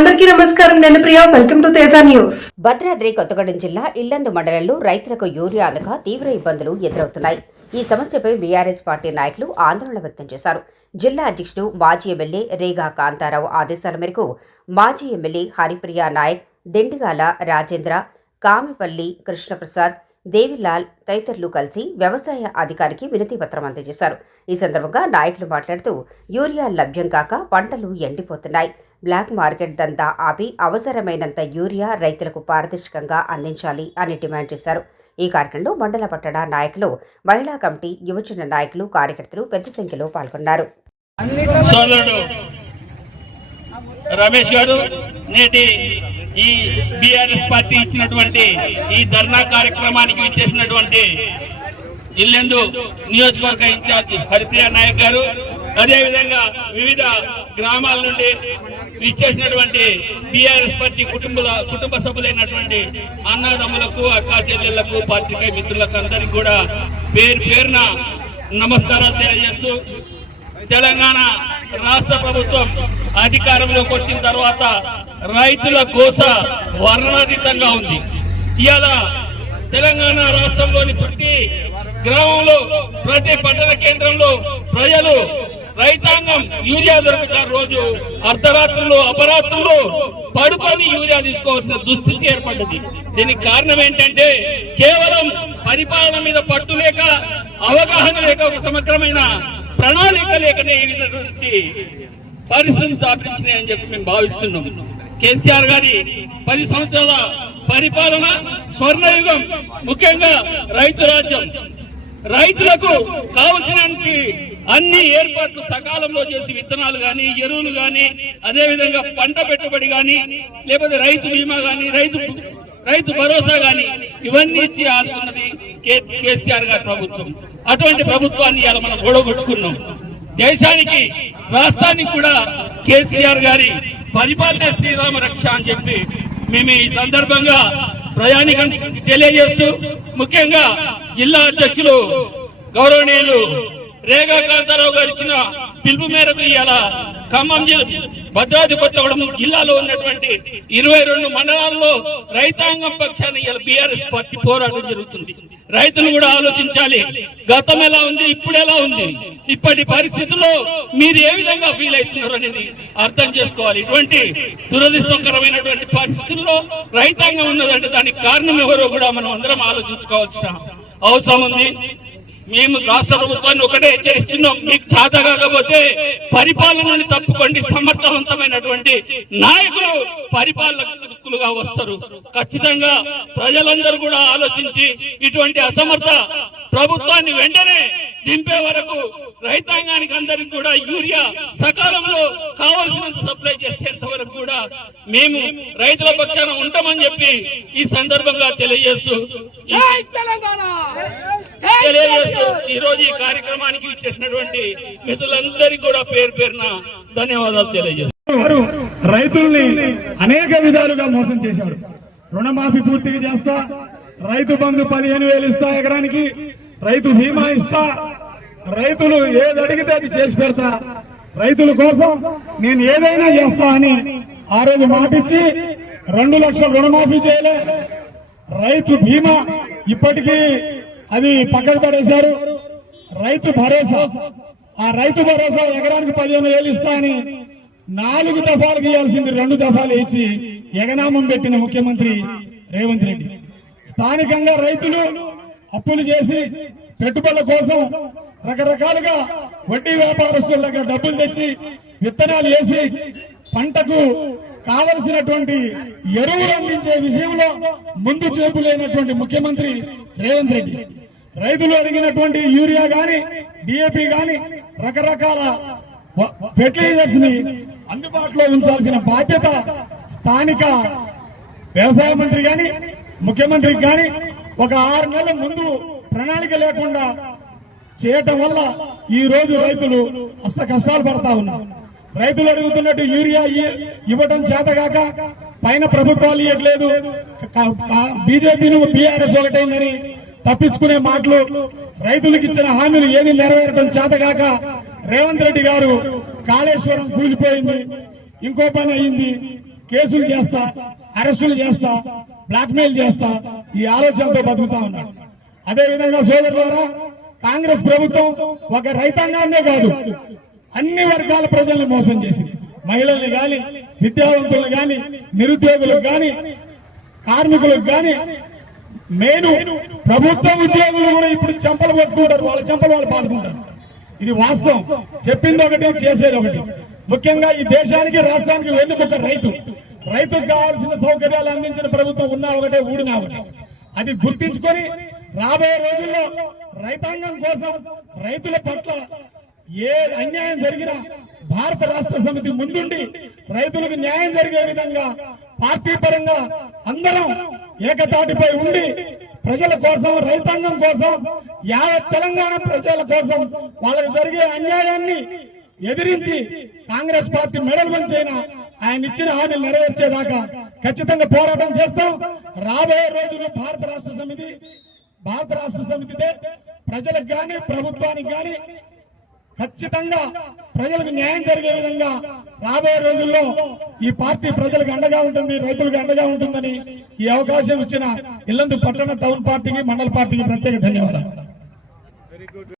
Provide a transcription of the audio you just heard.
అందరికీ నమస్కారం. నేను Priya. Welcome to Teja news. Bhadradri Kothagudem జిల్లా ఇల్లందు మండలంలో రైతులకు యూరియా అందక తీవ్ర ఇబ్బందులు ఎదురవుతున్నాయి. ఈ సమస్యపై బీఆర్ఎస్ పార్టీ నాయకులు ఆందోళన వ్యక్తం చేశారు. జిల్లా అధ్యక్షుడు మాజీ ఎమ్మెల్యే రేగా కాంతారావు ఆదేశాల మేరకు మాజీ ఎమ్మెల్యే హరిప్రియ నాయక్ దెండిగాల రాజేంద్ర కామిపల్లి కృష్ణప్రసాద్ దేవిలాల్ తదితరులు కలిసి వ్యవసాయ అధికారికి వినతి పత్రం అందజేశారు. ఈ సందర్భంగా నాయకులు మాట్లాడుతూ యూరియా లభ్యం కాక పంటలు ఎండిపోతున్నాయి. బ్లాక్ మార్కెట్ దంతా ఆపి అవసరమైనంత యూరియా రైతులకు పారదర్శకంగా అందించాలి అని డిమాండ్ చేశారు. ఈ కార్యక్రమంలో మండల పట్టణ నాయకులు మహిళా కమిటీ యువజన నాయకులు కార్యకర్తలు పెద్ద సంఖ్యలో పాల్గొన్నారు. రమేష్ గారు నేటి ఈ బీఆర్ఎస్ పార్టీ ఇచ్చినటువంటి ఈ ధర్నా కార్యక్రమానికి ఇచ్చేసినటువంటి ఇల్లెందు నియోజకవర్గ ఇన్ఛార్జి హరిప్రియ నాయక్ గారు అదేవిధంగా వివిధ గ్రామాల నుండి ఇచ్చేసినటువంటి బీఆర్ఎస్ పార్టీ కుటుంబ కుటుంబ సభ్యులైనటువంటి అన్నదమ్ములకు అక్కా చెల్లెళ్ళకు పార్టీకై మిత్రులకు అందరికీ కూడా పేరు పేరున నమస్కారాలు తెలియజేస్తూ తెలంగాణ రాష్ట్ర ప్రభుత్వం అధికారంలోకి వచ్చిన తర్వాత రైతుల కోస వర్ణాతీతంగా ఉంది. ఇవాళ తెలంగాణ రాష్ట్రంలోని ప్రతి గ్రామంలో ప్రతి పట్టణ కేంద్రంలో ప్రజలు రైతాంగం యూరియా దొరుకుతారు రోజు అర్ధరాత్రులు అపరాత్రులు పడుకొని యూరియా తీసుకోవాల్సిన దుస్థితి ఏర్పడ్డది. దీనికి కారణం ఏంటంటే కేవలం పరిపాలన మీద పట్టు లేక అవగాహన లేక ఒక సమగ్రమైన ప్రణాళిక లేకనే ఈ విధమైనటువంటి పరిస్థితులు స్థాపించినాయని చెప్పి మేము భావిస్తున్నాం. కేసీఆర్ గారి పది సంవత్సరాల పరిపాలన స్వర్ణయుగం ముఖ్యంగా రైతు రాజ్యం. రైతులకు కావలసినానికి అన్ని ఏర్పాట్లు సకాలంలో చేసి విత్తనాలు గాని ఎరువులు గాని అదే విధంగా పంట పెట్టుబడి గాని లేకపోతే రైతు బీమా గాని రైతు రైతు భరోసా గాని ఇవన్నీ ఇచ్చి ఆదుకున్నది కేసీఆర్ గారి ప్రభుత్వం. అటువంటి ప్రభుత్వాన్ని ఇలా మనం ఓడగొట్టుకున్నాం. దేశానికి రాష్ట్రానికి కూడా కేసీఆర్ గారి పరిపాలన శ్రీరామ రక్ష అని చెప్పి మేము ఈ సందర్భంగా ప్రయాణికం తెలియజేస్తూ ముఖ్యంగా జిల్లా అధ్యక్షులు గౌరవనీయులు రేగా కాంతారావు గారు ఇచ్చిన పిలుపు మేరకు ఇవాళ ఖమ్మం జిల్లా భద్రాద్రి కొత్తగూడెం జిల్లాలో ఉన్నటువంటి ఇరవై రెండు మండలాల్లో రైతాంగం పక్షాన ఇవాళ బీఆర్ఎస్ పార్టీ పోరాటం జరుగుతుంది. రైతులు కూడా ఆలోచించాలి గతం ఎలా ఉంది ఇప్పుడు ఎలా ఉంది ఇప్పటి పరిస్థితుల్లో మీరు ఏ విధంగా ఫీల్ అవుతున్నారు అనేది అర్థం చేసుకోవాలి. ఇటువంటి దురదృష్టకరమైనటువంటి పరిస్థితుల్లో రైతాంగం ఉన్నదంటే దానికి కారణం ఎవరో కూడా మనం అందరం ఆలోచించుకోవాల్సిన అవసరం ఉంది. మేము రాష్ట్ర ప్రభుత్వాన్ని ఒకటే హెచ్చరిస్తున్నాం. మీకు చేత కాకపోతే పరిపాలనని తప్పుకోండి సమర్థవంతమైనటువంటి నాయకులు పరిపాలకులుగా వస్తారు. ఖచ్చితంగా ప్రజలందరూ కూడా ఆలోచించి ఇటువంటి అసమర్థ ప్రభుత్వాన్ని వెంటనే దింపే వరకు రైతాంగానికి అందరికి కూడా యూరియా సకాలంలో కావలసినంత సప్లై చేసేంత వరకు కూడా మేము రైతుల పక్షాన ఉంటామని చెప్పి ఈ సందర్భంగా తెలియజేస్తూ తెలంగాణ! ఈ రోజు ఈ కార్యక్రమానికి ఇచ్చేసినటువంటి మిత్రులందరికీ కూడా పేరు పేరున ధన్యవాదాలు తెలియజేస్తారు రైతుల్ని అనేక విధాలుగా మోసం చేశాడు. రుణమాఫీ పూర్తిగా చేస్తా రైతు బంధు పదిహేను వేలు ఇస్తా ఎకరానికి రైతు బీమా ఇస్తా రైతులు ఏది అడిగితే అది చేసి పెడతా. రైతుల కోసం నేను ఏదైనా చేస్తా అని ఆ రోజు మాటిచ్చి రెండు లక్షల రుణమాఫీ చేయలే. రైతు బీమా ఇప్పటికీ అది పక్కకు పడేశారు. రైతు భరోసా. ఆ రైతు భరోసా ఎకరానికి పదిహేను వేలు ఇస్తా అని నాలుగు దఫాలు గీయాల్సింది రెండు దఫాలు ఇచ్చి ఎగనామం పెట్టిన ముఖ్యమంత్రి రేవంత్ రెడ్డి. స్థానికంగా రైతులు అప్పులు చేసి పెట్టుబడుల కోసం రకరకాలుగా వడ్డీ వ్యాపారస్తుల దగ్గర డబ్బులు తెచ్చి విత్తనాలు వేసి పంటకు కావలసినటువంటి ఎరువులు అందించే విషయంలో ముందు చేపు లేనటువంటి ముఖ్యమంత్రి రేవంత్ రెడ్డి. రైతులు అడిగినటువంటి యూరియా గాని డిఏపి గాని రకరకాల ఫెర్టిలైజర్స్ని అందుబాటులో ఉంచాల్సిన బాధ్యత స్థానిక వ్యవసాయ మంత్రి గాని ముఖ్యమంత్రికి గాని ఒక ఆరు నెలల ముందు ప్రణాళిక లేకుండా చేయటం వల్ల ఈ రోజు రైతులు అస్త కష్టాలు పడతా ఉన్నారు. రైతులు అడుగుతున్నట్టు యూరియా ఇవ్వటం చేతగాక పైన ప్రభుత్వాలు ఇవ్వట్లేదు బీజేపీను బీఆర్ఎస్ ఒకటైందని తప్పించుకునే మాటలు రైతులకు ఇచ్చిన హామీలు ఏమీ నెరవేరటం చేతగాక రేవంత్ రెడ్డి గారు కాళేశ్వరం కూలిపోయింది ఇంకో పని అయింది కేసులు చేస్తా అరెస్టులు చేస్తా బ్లాక్మెయిల్ చేస్తా ఈ ఆలోచనతో బతుకుతా ఉన్నాడు. అదే విధంగా సోదరు ద్వారా కాంగ్రెస్ ప్రభుత్వం ఒక రైతాంగాన్నే కాదు అన్ని వర్గాల ప్రజల్ని మోసం చేసింది. మహిళల్ని గాని విద్యావంతులు గాని నిరుద్యోగులకు గాని కార్మికులకు గాని నేను ప్రభుత్వ ఉద్యోగులు కూడా ఇప్పుడు చెంపలు పట్టుకుంటారు వాళ్ళ చెంపలు వాళ్ళు పాడుకుంటారు. ఇది వాస్తవం. చెప్పింది ఒకటి చేసేది ఒకటి. ముఖ్యంగా ఈ దేశానికి రాష్ట్రానికి వెన్నుముక రైతు. రైతుకు కావాల్సిన సౌకర్యాలు అందించిన ప్రభుత్వం ఉన్నా ఒకటే ఊడినా ఒకటే. అది గుర్తించుకొని రాబోయే రోజుల్లో రైతాంగం కోసం రైతుల పట్ల ఏ అన్యాయం జరిగినా భారత రాష్ట్ర సమితి ముందుండి రైతులకు న్యాయం జరిగే విధంగా పార్టీ పరంగా అందరం ఏకతాటిపై ఉండి ప్రజల కోసం రైతాంగం కోసం యావత్ తెలంగాణ ప్రజల కోసం వాళ్ళకి జరిగే అన్యాయాన్ని ఎదిరించి కాంగ్రెస్ పార్టీ మెడల్ వంచైనా ఆయన ఇచ్చిన హామీ నెరవేర్చేదాకా ఖచ్చితంగా పోరాటం చేస్తాం. రాబోయే రోజులు భారత రాష్ట్ర సమితి భారత రాష్ట్ర సమితితే ప్రజలకు కానీ ప్రభుత్వానికి కానీ ఖచ్చితంగా ప్రజలకు న్యాయం జరిగే విధంగా రాబోయే రోజుల్లో ఈ పార్టీ ప్రజలకు అండగా ఉంటుంది రైతులకు అండగా ఉంటుందని ఈ అవకాశం ఇచ్చిన ఇల్లందు పట్టణ టౌన్ పార్టీకి మండల పార్టీకి ప్రత్యేక ధన్యవాదాలు.